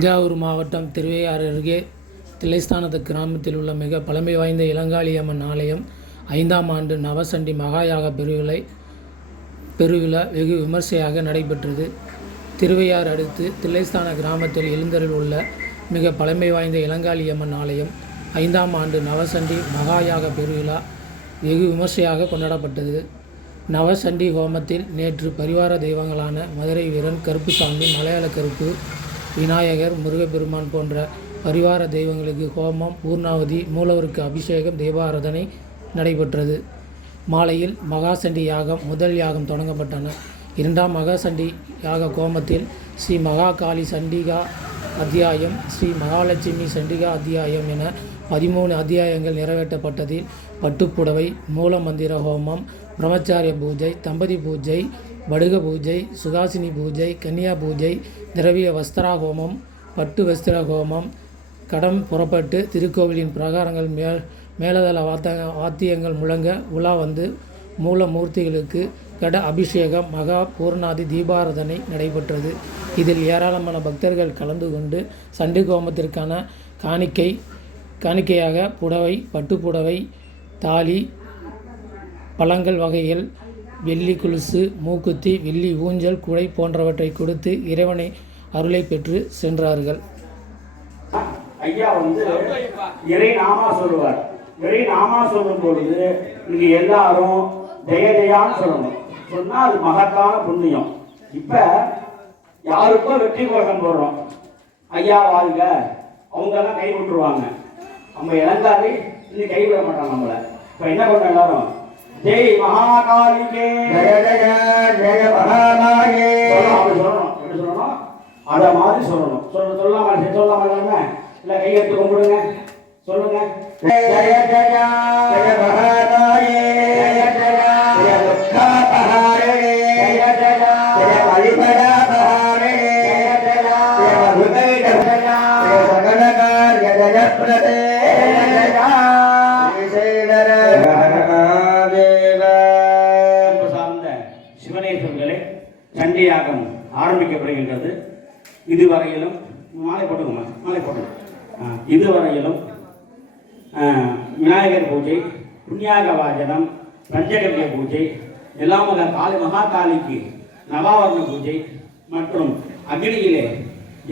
தஞ்சாவூர் மாவட்டம் திருவையாறு அருகே தில்லைஸ்தானத்து கிராமத்தில் உள்ள மிக பழமை வாய்ந்த இளங்காளியம்மன் ஆலயம் 5ஆம் ஆண்டு நவசண்டி மகாயாக பெருவிழா வெகு விமர்சையாக நடைபெற்றது. திருவையாறு அடுத்து தில்லைஸ்தான கிராமத்தில் எழுந்தருள் உள்ள மிக பழமை வாய்ந்த இளங்காளியம்மன் ஆலயம் 5ஆம் ஆண்டு நவசண்டி மகாயாக பெருவிழா வெகு விமர்சையாக கொண்டாடப்பட்டது. நவசண்டி ஹோமத்தில் நேற்று பரிவார தெய்வங்களான மதுரை வீரன், கருப்புசாமி, மலையாள கருப்பு, விநாயகர், முருகப்பெருமான் போன்ற பரிவார தெய்வங்களுக்கு ஹோமம், பூர்ணாவதி, மூலவருக்கு அபிஷேகம், தீபாராதனை நடைபெற்றது. மாலையில் மகாசண்டி யாகம் முதல் யாகம் தொடங்கப்பட்டன. 2ஆம் மகாசண்டி யாக ஹோமத்தில் ஸ்ரீ மகாகாளி சண்டிகா அத்தியாயம், ஸ்ரீ மகாலட்சுமி சண்டிகா அத்தியாயம் என 13 அத்தியாயங்கள் நிறைவேற்றப்பட்டதில் பட்டுப்புடவை, மூல மந்திர ஹோமம், பிரம்மச்சாரிய பூஜை, தம்பதி பூஜை, வடுக பூஜை, சுகாசினி பூஜை, கன்னியா பூஜை, திரவிய வஸ்திரா ஹோமம், பட்டு வஸ்திர ஹோமம், கடம் புறப்பட்டு திருக்கோவிலின் பிரகாரங்கள் மேலதள வாத்தியங்கள் முழங்க உலா வந்து மூலமூர்த்திகளுக்கு கட அபிஷேகம், மகா பூர்ணாதி தீபாராதனை நடைபெற்றது. இதில் ஏராளமான பக்தர்கள் கலந்து கொண்டு சண்டி ஹோமத்திற்கான காணிக்கையாக புடவை, பட்டுப்புடவை, தாலி, பழங்கள் வகைகள், வெள்ளி கொலுசு, மூக்குத்தி, வெள்ளி ஊஞ்சல், குடை போன்றவற்றை கொடுத்து இறைவனை அருளை பெற்று சென்றார்கள். ஐயா இறை நாமா சொல்லுவார். இறை நாமா சொல்லும் பொழுது நீங்க எல்லாரும் ஜெய ஜெயான்னு சொல்லணும். சொன்னா அது மகத்தான புண்ணியம். இப்ப யாருக்கோ வெற்றி கோஷம் போடுறோம், ஐயா வாழ்க, அவங்க எல்லாம் கை விட்டுருவாங்க. நம்ம இளங்காரி இன்னும் கைவிட மாட்டாங்க நம்மள. இப்ப என்ன பண்ண எல்லாரும் ஜெய் மகாகாளிகே, ஜெய ஜெய ஜெய மகாமாயே அப்படி சொல்லணும். எப்படி சொல்லணும்? அத மாதிரி சொல்லணும். சொல்லாம எல்லாமே இல்ல கை எடுத்து கும்பிடுங்க, சொல்லுங்க. ஜெய ஜெய ஜெய மகாமாயே, ஜெய ஜெய ஜெய துக்காபஹாரே, ஜெய ஜெய ஜெய வழிபடா பஹாரே, ஜெய ஜெய ஜெய மதுரை ஜெய ஜெய சகலகார் ஜெய பிரதே, ஜெய ஜெய சண்டியாகம் ஆரம்பிக்கப்படுகின்றது. இதுவரையிலும் மாலை போட்டுங்க. இதுவரையிலும் விநாயகர் பூஜை, புண்ணியாக வாஜனம், பஞ்சகவிய பூஜை, எல்லாமக காளி மகாகாளிக்கு நவாவரண பூஜை மற்றும் அக்னியிலே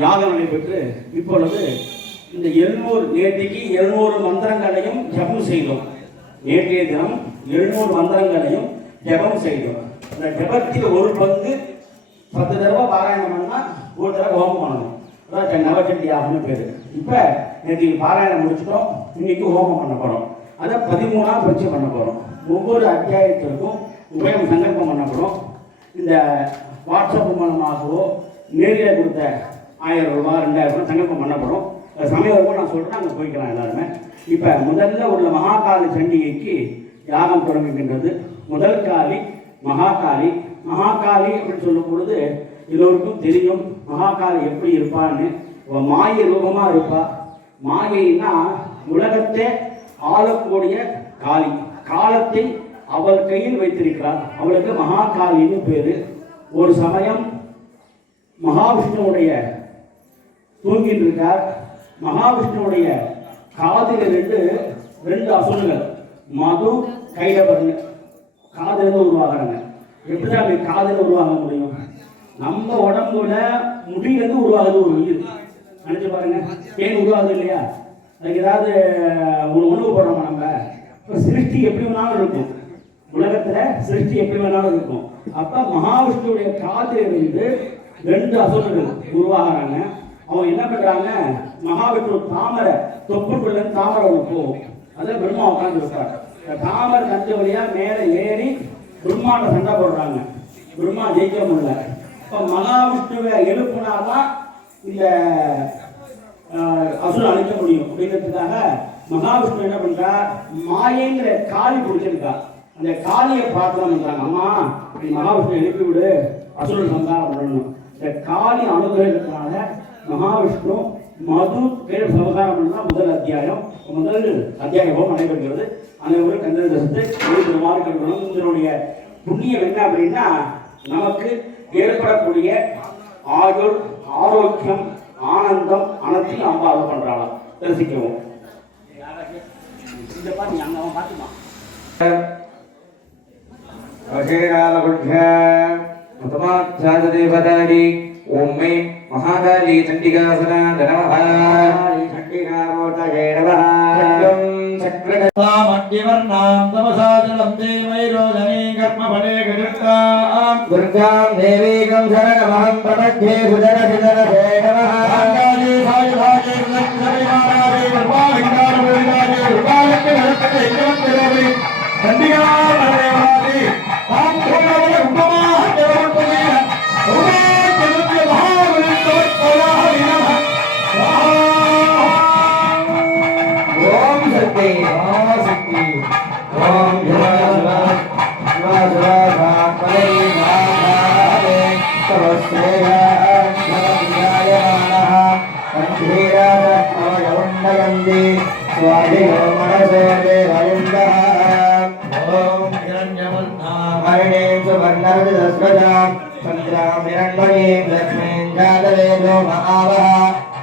யாகம் நடைபெற்று இப்பொழுது இந்த 700 மந்திரங்களையும் ஜபம் செய்தோம். நேற்றைய தினம் 700 மந்திரங்களையும் ஜபம் செய்தோம். இந்த ஜபத்தில் ஒரு பங்கு 10 தடவை பாராயணம் பண்ணா ஒரு தடவை ஹோமம் பண்ணணும். அதான் நவசண்டி யாகம்னு பேரு. இப்ப நேற்று பாராயணம் முடிச்சிட்டோம், இன்னைக்கு ஹோமம் பண்ண போறோம். அதை 13ஆம் பட்சி பண்ண போறோம். ஒவ்வொரு அத்தியாயத்திற்கும் உபயம் சங்கல்பம் பண்ணப்படும். இந்த வாட்ஸ்அப் மூலமாகவோ நேரில் கொடுத்த 1000 ரூபாய் 2000 ரூபாய் சங்கல்பம் பண்ணப்படும். சமயம் நான் சொல்றேன், அங்கே போய்க்கலாம் எல்லாருமே. இப்ப முதல்ல உள்ள மகாகாளி சண்டிகைக்கு யாகம் தொடங்குகின்றது. முதல் காளி மகாகாளி. மகாகாளி அப்படின்னு சொல்லும் பொழுது எல்லோருக்கும் தெரியும் மகாகாளி எப்படி இருப்பான்னு. மாய ரூபமா இருப்பா. மாயைன்னா உலகத்தை ஆளக்கூடிய காளி. காலத்தை அவள் கையில் வைத்திருக்கிறார். அவளுக்கு மகாகாளின்னு பேரு. ஒரு சமயம் மகாவிஷ்ணுவுடைய தூங்கிட்டு இருக்கார். மகாவிஷ்ணுவுடைய காதில் ரெண்டு அசுரங்கள் மது, கைலவர்னு காதிலிருந்து உருவாகிறாங்க. எப்படிதான் அப்படி காதில் உருவாக முடியும்? நம்ம உடம்புல முடியிலிருந்து உருவாகுது ஒரு உயிர். நினைச்சு பாருங்க, ஏன் உருவாகுது இல்லையா? அதுக்கு ஏதாவது உணவு போடுறோமா நம்ம? இப்போ சிருஷ்டி எப்படி வேணாலும் இருக்கும், உலகத்துல சிருஷ்டி எப்படி வேணாலும் இருக்கும். அப்ப மகாவிஷ்ணுடைய காதிலிருந்து 2 அசுரர்கள் உருவாகிறாங்க. அவங்க என்ன பண்றாங்க, மகாவிஷ்ணு தாமரை தொப்புக்குள்ள தாமரை ஒன்று போகும். அதில் பிரம்மா உட்காந்து இருப்பார். தாமரை நஞ்ச வழியா மேலே ஏறி பிரம்மாண்ட சண்டை போடுறாங்க. பிரம்மா ஜெயிக்க முடியல. இப்போ மகாவிஷ்ணுவை எழுப்புனாதான் இந்த அசுரம் அழிக்க முடியும். அப்படிங்கிறதுக்காக மகாவிஷ்ணு என்ன பண்றார், மாயைங்கிற காளி பிடிச்சிருக்கா. அந்த காளியை பிரார்த்தனை பண்றாங்க, அம்மா இப்படி மகாவிஷ்ணு எழுப்பி விடு, அசுரன் சந்தாரம் பண்ணணும். இந்த காளி அனுகிரகத்தினால மகாவிஷ்ணு மது பேர் சமசாரம் பண்ணா முதல் அத்தியாயம் நடைபெறுகிறது. அனைவரும் கந்ததசத்தை எழுதுமாறு கருதணும். இதனுடைய புண்ணியம் என்ன அப்படின்னா, நமக்கு ஏற்படக்கூடிய ஆயுள், ஆரோக்கியம், ஆனந்தம் அனைத்தையும் அம்மா அது பண்றாளாம். தரிசிக்கவும். இந்த பாட்டு அங்க அவன் பாத்துமா देवतारी ओम मे महाकाली चंडिकासना नमः चंडिका मोदगे नमः मध्यवर्णां तमसाचलं देवैरोजने कर्मफले गजत्तां दुर्गां देवीं शरणमहं प्रपद्ये सुजनशिजनसे नमः काली सायुधाये लक्ष्मीनाराये उपालिकारुविदाये उपालक्ष्मी नरपते इंद्रवत्तिरोवि चंडिकामणेवादि तां पूर्णवल उपमा देवरुपदीन उमे जगत्य महाबलिस्तवत्पदाहि नमः ओम शक्ति महाशक्ति ओम शिवा परे महाकाले तवस्येया नमः कंठीरामयवण्डयन्ति स्वाधियो मनसे देवयुण्डः ओम हिरण्यवर्णामणिं सुवर्णरजस्वजां चन्द्रां हिरण्मयीं लक्ष्मीं जातवेदो महावः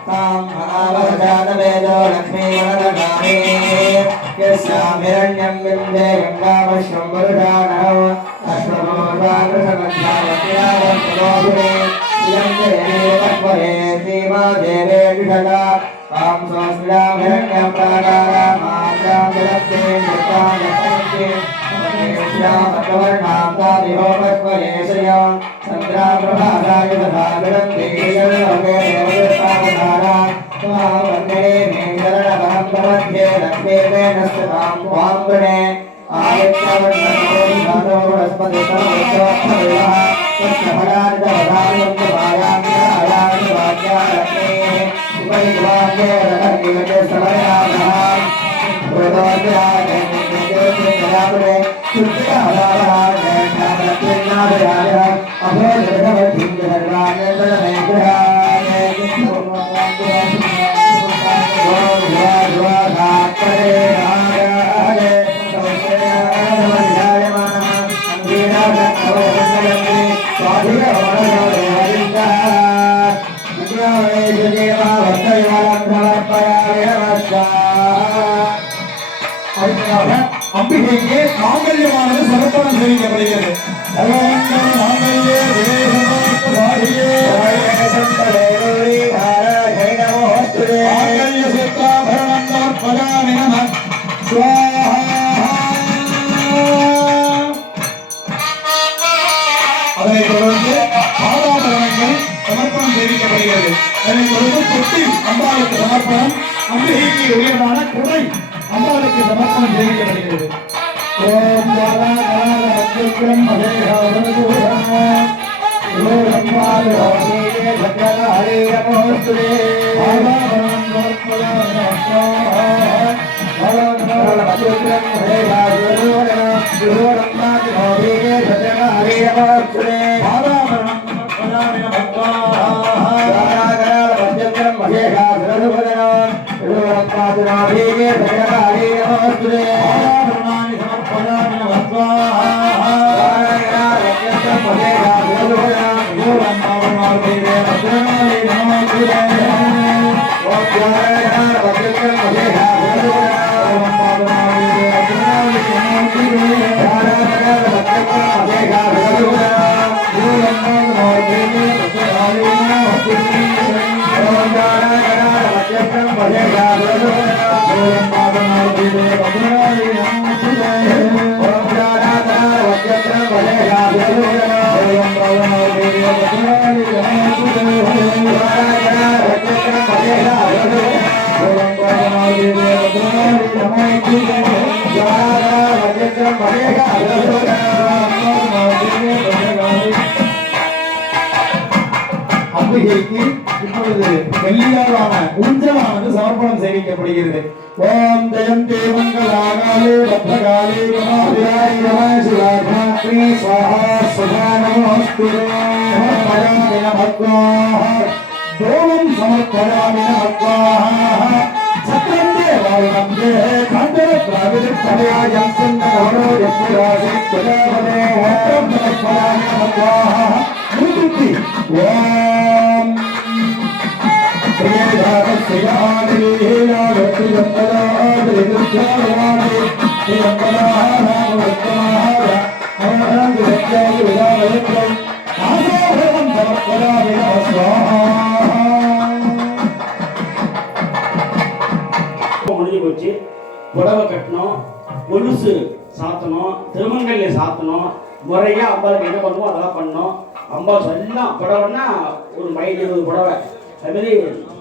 तां महावः जातवेदो लक्ष्मीवरदनामे यस्यां हिरण्यं विन्दे गङ्गामश्वं वरुषाणः अश्वमोदानसगन्धावत्यावत्तमोभिरे इयं देवेवत्परे सीमा देवे विषदा तां स्वस्मिदां हिरण्यं प्राकारामां जलत्ते नृत्तां लक्ष्मीं श्यामवर्णां तादिहोपस्परे श्रिया चन्द्राप्रभासाय तथा विरन्ते शरणलोके देवदेवतावतारा वन्दे मे शरणमहं प्रपद्ये लक्ष्मी मे नस्ततां त्वां गणे आदित्यवर्णनो विधानो बृहस्पतितमोत्तमदेवः तत्सफलादितवधानन्दमायामिरायामिवाद्या लक्ष्मीः उपरिवाद्ये रकर्निवटे समयामः प्रोदोद्यागेन्द्रज्योतिर्गदापुरे सुत्रियादावहारे ध्यानलक्ष्मीनाथयाय अभोजगवधीन्द्रधर्मानन्दमेग्रहाय அம்பிகைக்கு மாங்கல்யமானது சமர்ப்பணம் செய்யப்படுகிறது. மாங்கல்யே அதனை தொடர்ந்து ஆதாரங்கள் சமர்ப்பணம் தெரிவிக்கப்படுகிறது. அதனை தொடர்ந்து தொட்டி அம்பாளுக்கு சமர்ப்பணம், அம்பிகைக்கு உயர்வான குறை அம்பாளுக்கு சமர்ப்பணம் தெரிவிக்கப்படுகிறது. ஓம் அம்பிகைக்கு இப்பொழுது வெள்ளியாலான ஊஞ்சலானது சமர்ப்பணம் செய்விக்கப்படுகிறது. ஓம் ஜெயந்தே மங்களாகாலே பத்ரகாலே மகாவிராய் ரமேஸ்வராத்ரி ஸ்வாஹா சதா நமோஸ்துதே சமர்ப்பயாமி நமஸ்வாஹ தோமம் சமர்ப்பயாமி நமஸ்வாஹ சத்ரந்தே வாரணந்தே காந்தர பிராவித தமயாயம் சந்தனவரோ யத்ராசி துலாவதே ஓம் சமர்ப்பயாமி நமஸ்வாஹ மூர்த்தி ஓம் முடிஞ்சு போச்சு. புடவை கட்டணும், கொலுசு சாத்தணும், திருமங்கல்ல சாத்தணும், முறையா அம்பாளுக்கு என்ன பண்ணுவோம் அதெல்லாம் பண்ணணும். அம்பாள் எல்லாம் புடவைன்னா ஒரு 20 புடவை, அதுமாரி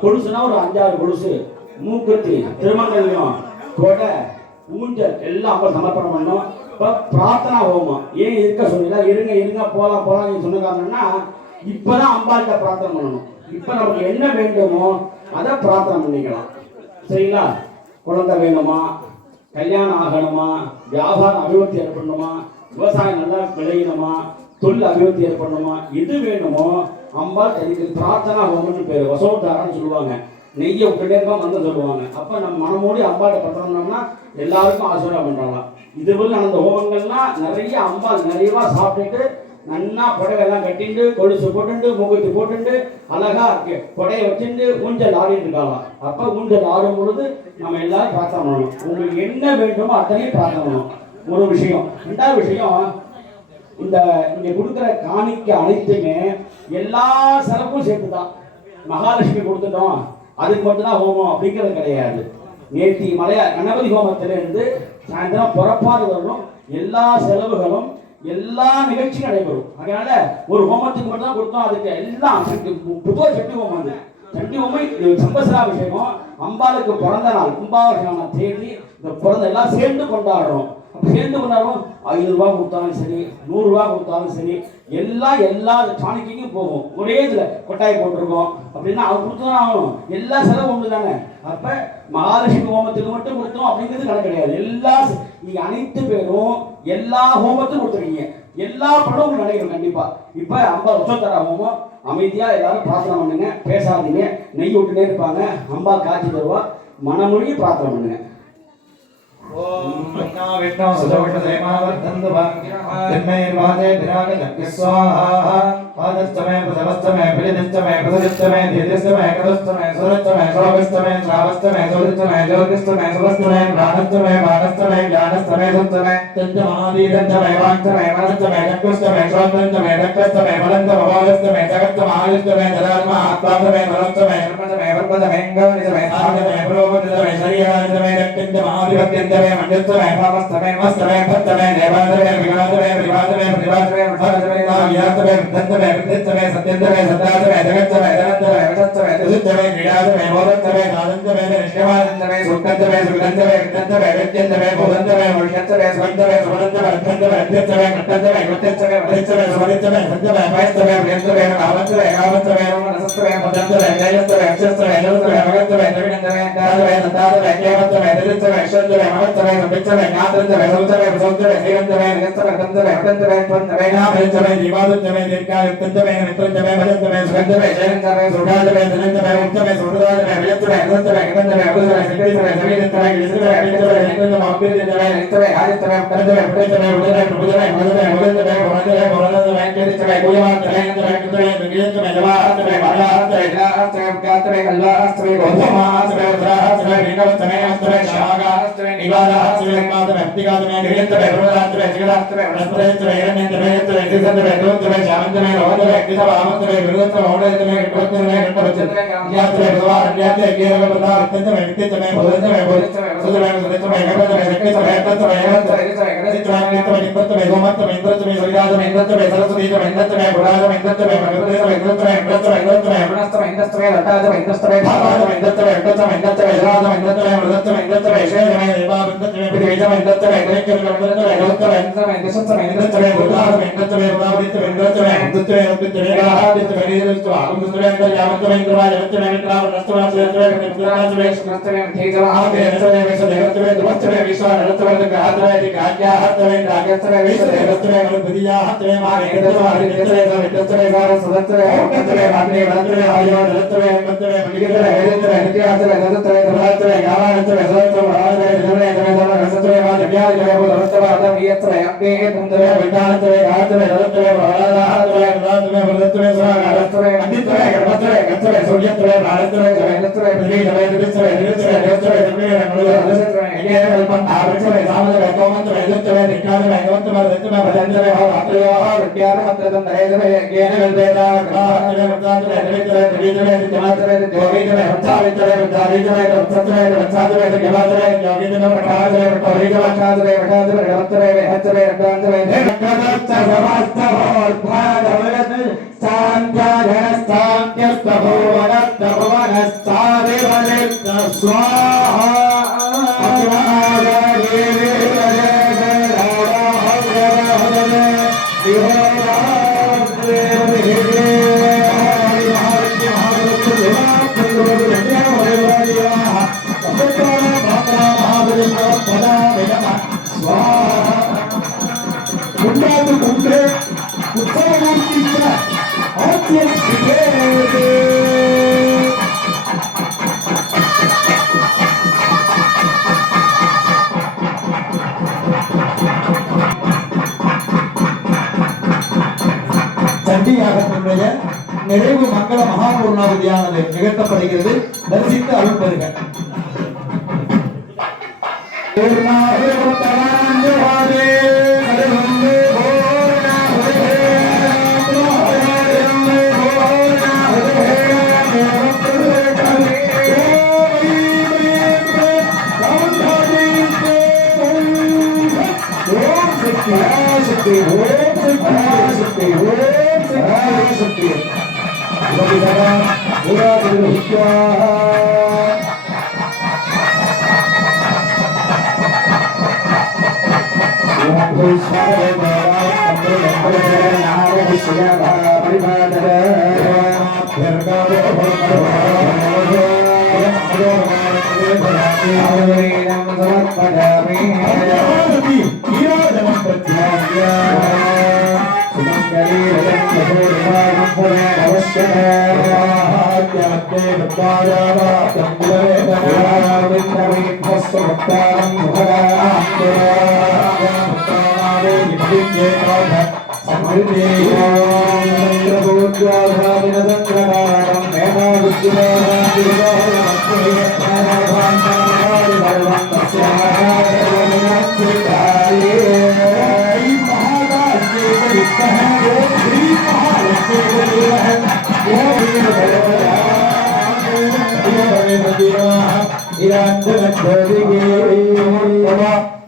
கொலுசுனா ஒரு 5-6 கொலுசு, மூக்குத்தி, திருமங்கல்யம், கொடை, ஊஞ்சல் எல்லாம் அம்பாள் சமர்ப்பணம் பண்ணணும். இப்போ பிரார்த்தனா ஹோமம் ஏன் இருக்க சொன்னீங்களா? இருங்க போகலாம் நீங்க சொன்ன காரணம்னா இப்பதான் அம்பாள்கிட்ட பிரார்த்தனை பண்ணணும். இப்போ நமக்கு என்ன வேண்டுமோ அதை பிரார்த்தனை பண்ணிக்கலாம். சரிங்களா? குழந்தை வேணுமா, கல்யாணம் ஆகணுமா, வியாபாரம் அபிவிருத்தி ஏற்படணுமா, விவசாயம் நல்லா விளையணுமா, தொழில் அபிவிருத்தி ஏற்படணுமா, எது வேணுமோ அம்பாள் இதுக்கு பிரார்த்தனா ஹோமம்னு பேர், வசோத்தாரான்னு சொல்லுவாங்க. நெய்யை விட்டுட்டே வந்து சொல்லுவாங்க. அப்போ நம்ம மனமோடி அம்பாட்ட பத்திரம்னா எல்லாருக்கும் ஆசீர்வாதம் பண்ணுறாங்களாம். இதுவரை அந்த ஹோமங்கள்லாம் நிறைய அம்பாள் நிறைவா சாப்பிட்டுட்டு நன்னா புடவையெல்லாம் கட்டிட்டு கொலுசு போட்டுட்டு மூக்குத்தி போட்டுட்டு அழகா புடையை வச்சுட்டு ஊஞ்சல் ஆடிட்டு இருக்காங்களாம். அப்போ ஊஞ்சல் ஆடும் பொழுது நம்ம எல்லாரும் பிரார்த்தனை பண்ணணும். உங்களுக்கு என்ன வேண்டுமோ அத்தனையும் பிரார்த்தனை பண்ணணும். ஒரு விஷயம். 2வது விஷயம், இந்த இங்க கொடுக்குற காணிக்க அனைத்துமே எல்லா சிறப்பும் சேர்த்து தான். மகாலட்சுமி கொடுத்துட்டோம் அதுக்கு மட்டும்தான் ஹோமம் அப்படிங்கிறது கிடையாது. நேர்த்தி மலையா கணபதி ஹோமத்திலிருந்து சாயந்தரம் புறப்பாடு வரணும், எல்லா செலவுகளும் எல்லா நிகழ்ச்சியும் நடைபெறும். அதனால ஒரு ஹோமத்துக்கு மட்டும் தான் கொடுத்தோம், அதுக்கு எல்லாம் புதுவ சண்டி ஹோமம். அது சண்டி ஹோமம் சம்பத்சராபிஷேகம், அம்பாளுக்கு பிறந்த நாள் கும்பாபிஷேகம் தேதி, இந்த பிறந்த எல்லாம் சேர்ந்து கொண்டாடுறோம். சேர்ந்து கொண்டாடுறோம். 500 ரூபா கொடுத்தாலும் சரி, 100 ரூபா கொடுத்தாலும் சரி, எல்லா சாணிக்கையும் போகும். ஒரே இதுல கொட்டாய் போட்டிருக்கோம் அப்படின்னா அது கொடுத்துதான் ஆகணும். எல்லா செலவும் ஒன்று தானே. அப்ப மகாலட்சுமி ஹோமத்துக்கு மட்டும் கொடுத்தோம் அப்படிங்கிறது கணக்கு கிடையாது. நீங்க அனைத்து பேரும் எல்லா ஹோமத்தும் கொடுத்துருக்கீங்க, எல்லா படமும் நினைக்கணும் கண்டிப்பா. இப்ப 50 வருஷத்தர ஹோமம் அமைதியா எல்லாரும் பிரார்த்தனை பண்ணுங்க, பேசாதீங்க. நெய் விட்டுட்டே இருப்பாங்க, அம்பா காட்சி தருவா, மனமொழியை பிரார்த்தனை பண்ணுங்க. ओम विष्णु विष्णु सुदोषदेमावर्धन्तु तन्मैर्वाजे विरागजग्य स्वाहा पादस्तमे प्रथमस्तमे प्रियदिस्तमे प्रसदिस्तमे धीदिस्तमे कदस्तमे सुरस्तमे श्रावस्तमे श्रावस्तमे सुरस्तमे ज्योतिस्तमे सुरस्तमे प्राणस्तमे बाणस्तमे ज्ञानस्तमे सुस्तमे तञ्जमादीतञ्जमे वाक्तमे मनस्तमे चक्षुस्तमे श्रोत्रञ्जमे रक्तस्तमे बलन्तमे वालस्तमे जगत्तमे आयुस्तमे धरात्मा आत्मास्तमे बलस्तमे ब्रह्मस्तमे वर्पतमे गौरितमे साधमे प्रोपतमे शरीरान्तमे रक्तञ्जमादिपत्यन्तमे मण्डस्तमे भावस्तमे मस्तमे भक्तमे देवान्तमे विघ्नान्तमे विवादमे प्रतिवादमे वृथास्तमे यास्तमे वृद्धन्तमे विद्युत्तमे सत्यन्तमे सदान्तमे जगत्तमे धनन्तमे वशस्तमे दुषितमे क्रीडान्तमे मोदन्तमे नादन्तमे निष्कमानन्तमे सुखन्तमे सुखन्तमे विद्यन्तमे विद्यन्तमे भोदन्तमे मुष्यन्तमे सुगन्तमे सुमनन्तमे अर्थन्तमे अध्यन्तमे कृतन्तमे कृत्यन्तमे वधिस्तमे सुमनितमे सत्यमे भयस्तमे प्रियन्तमे भावन्तमे कामन्तमे मनसस्तमे पदन्तमे जयस्तमे अक्षस्तमे नरस्तमे भगन्तमे नविनन्तमे दातमे नन्दातमे केवन्तमे दलितमे अक्षन्तमे ममन्तमे संविच्चमे ज्ञातन्तमे सौतमे प्रसौतमे श्रीगन्तमे निगस्तमे गन्तमे हटन्तमे त्वन्तमे नाभयन्तमे जीवादन्तमे दीर्घायुक्तन्तमे मित्रन्तमे भजन्तमे सुगन्तमे जयन्तमे सुगातमे धनन्तमे मुक्तमे सुहृदातमे विजन्तमे हृदन्तमे गन्तमे अभुतमे संकृतमे सविदन्तमे गिलिस्तमे अभितमे निकृतमे अभ्युदन्तमे निस्तमे हारितमे करतमे पुटन्तमे उदरे प्रबुदमे मदमे मुदन्तमे भवन्तमे भवन्तमे कीर्तमे पूजमान्तमे नन्तमे कृतमे विजन्तमे जवाहन्तमे बालाहन्तमे जलाहन्तमे उद्गातमे कल्लाहस्तमे गौतमाहस्तमे रुद्राहस्तमे वीणवस्तमे हस्तमे शागाहस्तमे निवादाहस्तमे मातमे अप्तिगातमे गृहन्तमे ब्रह्मराहस्तमे जगदाहस्तमे वनस्पतिहस्तमे हिरण्यन्तमे हस्तमे सिद्धन्तमे दोन्तमे शामन्तमे रोहन्तमे अग्नितवामन्तमे विरुद्धन्तमे औडयन्तमे गणपत्यन्तमे गणपत्यन्तमे यात्रमे भगवान्यात्रे केरवे प्रतावित्यन्तमे वित्यन्तमे भोदन्तमे भोदिस्तमे वसुतमे वसुदिस्तमे गणपतमे शक्तिस्तमे हस्तमे हेमन्तमे गिरिस्तमे गणसिद्धमे नित्यमे निपत्तमे गोमन्तमे इन्द्रतमे सविदातमे इन्द्रतमे सरस्वतीतमे इन्द्रतमे पुरातमे इन्द्रतमे भगवतेतमे इन्द्रतमे इन्द्रतमे इन्द्रतमे वरुणस्तमे इन्द्रस्तमे लतातमे इन्द्रस्तमे भावातमे इन्द्रतमे इन्द्रतमे इन्द्रतमे जलातमे इन्द्रतमे मृदतमे इन्द्रतमे शेषमे देवामिन्द्रतमे पृथ्वीतमे इन्द्रतमे गणिकमे इन्द्रतमे गौतमे इन्द्रतमे दिशस्तमे इन्द्रतमे बुधातमे इन्द्रतमे बुधावदितमे इन्द्रतमे उद्दतमे उद्दतमे गाहादितमे नीरस्तमे आगुमस्तमे अंतर्यामन्तमे इन्द्रवाजवन्तमे मित्रावनस्तमे अक्षयस्तमे मित्रावनस्तमे सुनस्तमे तेजवाहमे इन्द्रतमे विश्वदेवतमे ध्रुवस्तमे विश्वानरतमे ग्रहातमे दिगाज्ञाहतमे रागस्तमे विश्वदेवतमे मनुपदियाहतमे मानेन्द्रतमे हरिन्द्रतमे सविन्द्रतमे सारस्वतमे ओंकतमे भाग्ने वरतमे आयोधरतमे मंतमे मणिकतमे वेदतमे नित्यातमे नततमे धरातमे गावानतमे सततमे महातमे धनमे धमे धमे रसतमे वाजव्या சண்டியாகத்தினுடைய நிறைவு மங்கள மகாபூர்ணாவதியானது நிகழ்த்தப்படுகிறது. தரிசித்து அருள் பெறுக.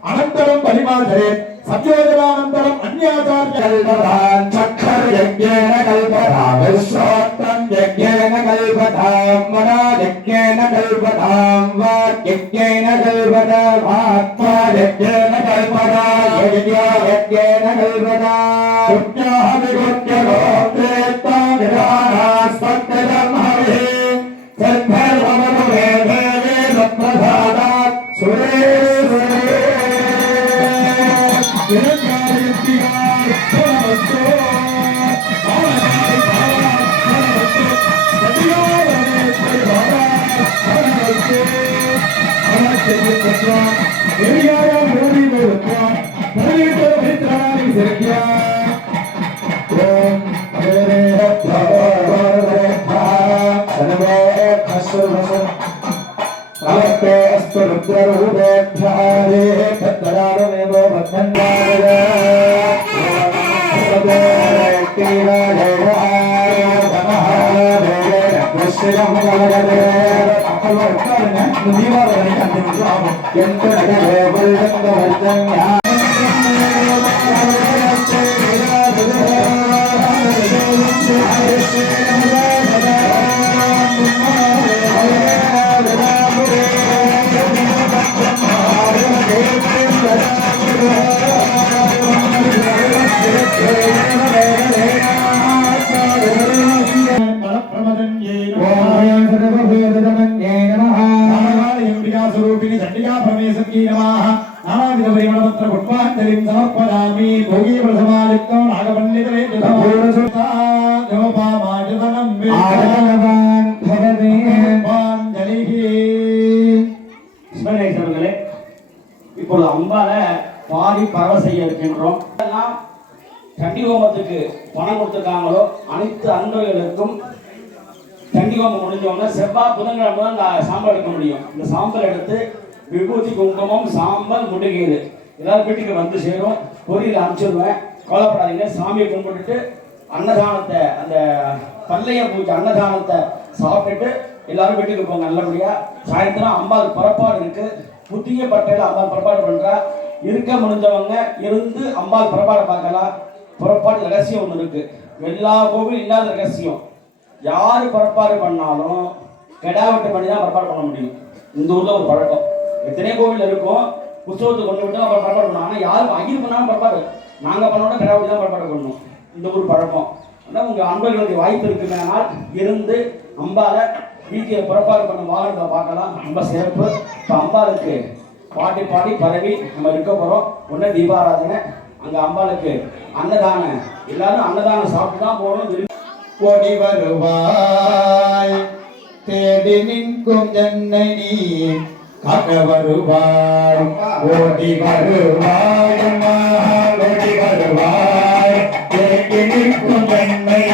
अनंतरम परिमाधरे सत्योजनानंतरम अन्याचार्यकल्पतां चक्षर यज्ञेन कल्पतां विश्वोत्तम यज्ञेन कल्पतां मना यज्ञेन कल्पतां वाक्यज्ञेन कल्पतां आत्मा यज्ञेन कल्पतां यज्ञेन कल्पतां पुण्याः विगुण्य गोत्रेत्तां विधानास्पत्यधर्मभिः सद्धर्ममनुमेधे वेदप्रसादात् सुरे இப்பொழுது அம்பால பாடி பரவ செய்ய இருக்கின்றோம். எல்லாம் சண்டி ஹோமத்துக்கு பணம் கொடுத்துருக்காங்களோ அனைத்து அன்பர்களுக்கும் சண்டி ஹோமம் முடிஞ்சவங்க செவ்வாய் புதன்கிழமை தான் இந்த சாம்பல் எடுக்க முடியும். இந்த சாம்பல் எடுத்து விபூதி குங்குமம் சாம்பல் முடிகிறது எல்லாரும் வீட்டுக்கு வந்து சேரும். பொரியல் அனுப்பிச்சிடுவேன், கவலைப்படாதீங்க. சாமியை கும்பிட்டுட்டு அன்னதானத்தை அந்த பல்லைய பூஜை அன்னதானத்தை சாப்பிட்டுட்டு எல்லாரும் வீட்டுக்கு போங்க நல்லபடியா. சாயந்தரம் அம்பாள் புறப்பாடு இருக்கு, புதிய பட்டையில அம்பாள் புறப்பாடு பண்றா. இருக்க முடிஞ்சவங்க இருந்து அம்பாள் புறப்பாடை பார்க்கலாம். புறப்பாடு ரகசியம் ஒன்று இருக்கு, எல்லா கோவிலும் இல்லாத ரகசியம். யாரு புறப்பாடு பண்ணாலும் கெடாவெட்டு பண்ணி தான் புறப்பாடு பண்ண முடியும். இந்த ஊர்ல ஒரு பழக்கம், எத்தனை கோவில் இருக்கும், உற்சவத்துக்கு கொண்டு விட்டு அப்புறம் புறப்பாடு பண்ணுவோம். ஆனால் யாரும் அகில் பண்ணாலும் புறப்பாடு நாங்கள் பண்ணோட கெடாவெட்டி தான் புறப்பாடு பண்ணணும். இந்த ஊர் பழக்கம். ஆனால் உங்கள் அன்பர்களுடைய வாய்ப்பு இருக்குமேனால் இருந்து அம்பாலை வீட்டில் புறப்பாடு பண்ண வாகனத்தை பார்க்கலாம், ரொம்ப சிறப்பு. இப்போ அம்பாளுக்கு பாடி பாடி பரவி நம்ம இருக்க போகிறோம். ஒன்று தீபாராதனை, அங்கே அம்பாளுக்கு அன்னதானம், எல்லாரும் அன்னதானம் சாப்பிட்டு தான் போகணும். ஓடி வருவாய் தேடி நிற்கும் என்னை நீ காக்க வருவாய். ஓடி வருவாய் அம்மா, ஓடி வருவாய் தேடி நிற்கும் என்னை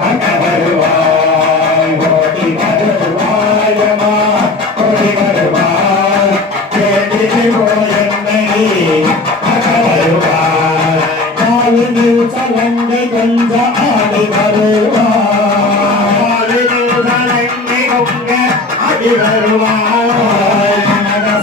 காக்க வருவாய். ஓடி வருவாய் அம்மா, ஓடி வருவாய் தேடி நிற்கும் என்னை காக்க வருவாய். காலில் சலங்கை கொஞ்ச ஆடி வருவாய், சலங்கை கொங்க ஆடி வருவாய்.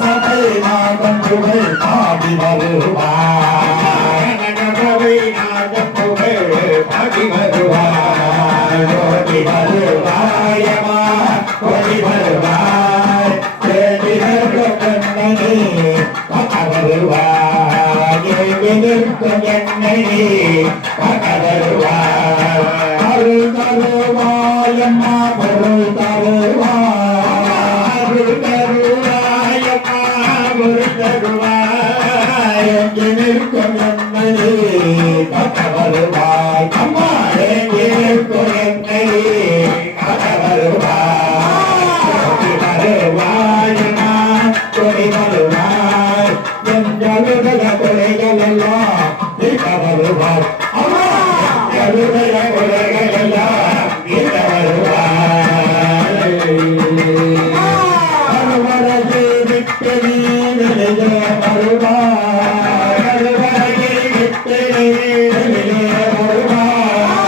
சபை நாகம் புகழ் பாடி வருவாய், சபை நாகம் புகழ் பாடி வருவாய். ஓடி வருவாய் அம்மா, ஓடி வருவாய் தேடி கண்ணனே காக்க வருவாய். நிற்கும் என்னை காக்க வருவாய். அருள் தருவாய் அம்மா, பொருள் தருவாய். அருள் தருவாய் அம்மா, பொருள் தருவாய். எங்கே நிற்கும் என்னை காக்க வருவாய். அம்மா எங்கே நிற்கும் என்னை காக்க வருவாய். ஓடி வருவாய் அம்மா, ஓடி வருவாய். எங்களுடைய குறைகள் எல்லாம் தீர்க்க வருவாய். அம்மா எங்களுடைய குறைகள் எல்லாம் தீர்க்க வருவாய். அருவரையை விட்டு நீ வெளியே வருவாய், அருவரையை விட்டு நீ வெளியே வருவாய்.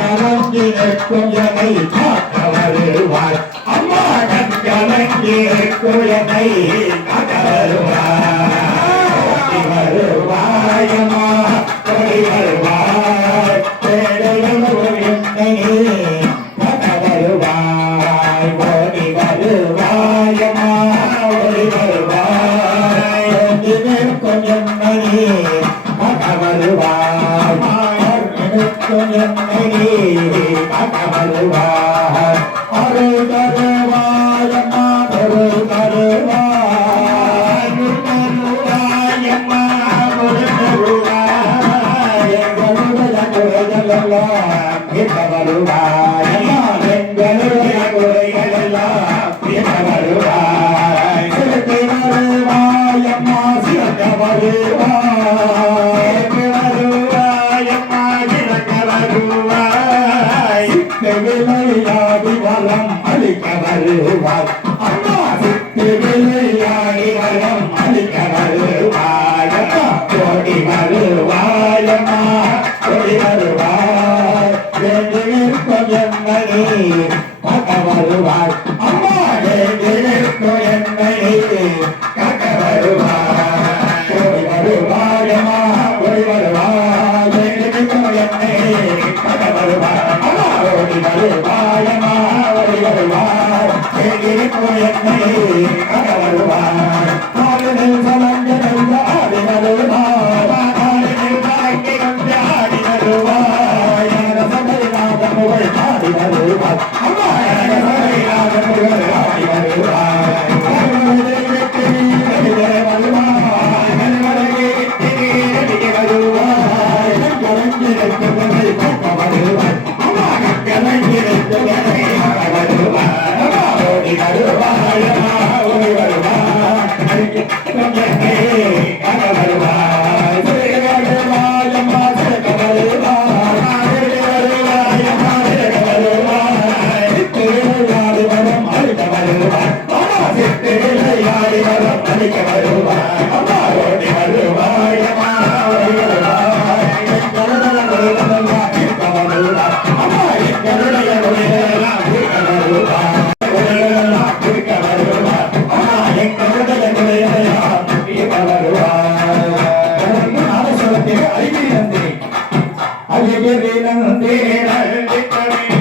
கலங்கி நிற்கும் என்னை காக்க வருவாய். அம்மா கலங்கி நிற்கும் என்னை காக்க வருவாய். வருவாய் அம்மா, ஓடி வருவாய் தேடும் என்னை காக்க வருவாய். ஓடி வருவாய் அம்மா, ஓடி வருவாய் நிற்கும் என்னை காக்க வருவாய். நிற்கும் என்னை காக்க வருவாய். அருள் தருவாய் அம்மா, பொருள் தருவாய். அம்மா பொருள் தருவாய். எங்களுடைய குறைகள் எல்லாம் தீர்க்க வருவாய். எங்களுடைய குறைகள் எல்லாம் தீர்க்க வருவாய். சிறுத்தை வருவாய் அம்மா, சிறக்க வருவாய். வருவாய் அம்மா, சிறக்க வருவாய். சித்த விளையாடி வரம் அளிக்க வருவாய். அம்மா சித்த விளையாடி வரம் அளிக்க வருவாய். அம்மா ஓடி வருவாய் அம்மா, ஓடி வருவாய் வேண்டி நிற்கும் என்னை காக்க வருவாய். அம்மா வேண்டி நிற்கும் என்னை காக்க வருவாய். ஓடி வருவாய் அம்மா, ஓடி வருவாய் வேண்டி நிற்கும் என்னை காக்க வருவாய். அம்மா ஓடி வருவாய் அம்மா, ஓடி வருவாய் வேண்டி நிற்கும் என்னை காக்க வருவாய். காலில் சலங்கை கொண்ட ஆடி வருவாய், காலில் சலங்கை கொண்ட ஆடி வருவாய். சபை நாகம் புகழ் பாடி வருவாய். அம்மா சபை நாகம் புகழ் பாடி வருவாய். வருவாய் வருவாய். தேவி நந்தி நந்திக்கவே